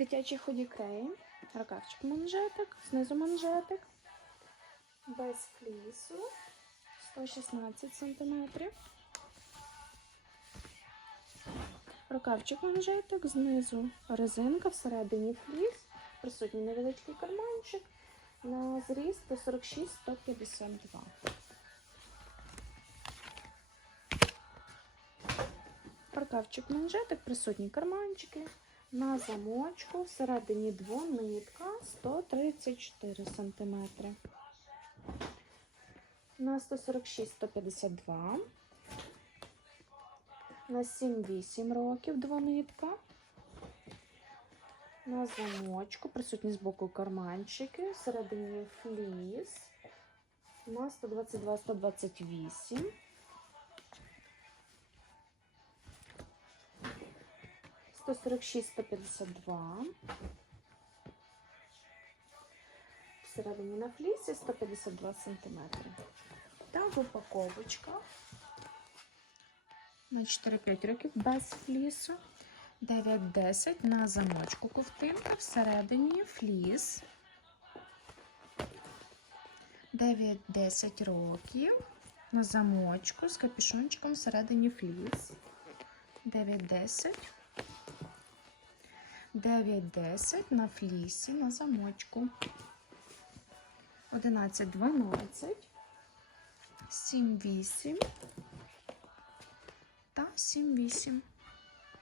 Дитячий ході крей, рукавчик манжетик, знизу манжетик, без флісу, 116 см. Рукавчик манжетик, знизу резинка, всередині фліс, присутній невеличкий карманчик, на зріст 146-152. Рукавчик манжетик, присутні карманчики. На замочку всередині двонитка 134 см. На 146-152. На 7-8 років двонитка. На замочку присутні з боку карманчики, всередині фліс. На 122-128. 146-152. Всередині на флісі 152 см. Та в упаковочках на 4-5 років без флісу. 9-10 на замочку ковтинка, всередині фліс. 9-10 років на замочку з капюшончиком всередині фліс. 9-10. 9-10 на флісі на замочку. 11-12. 7-8 та 7-8.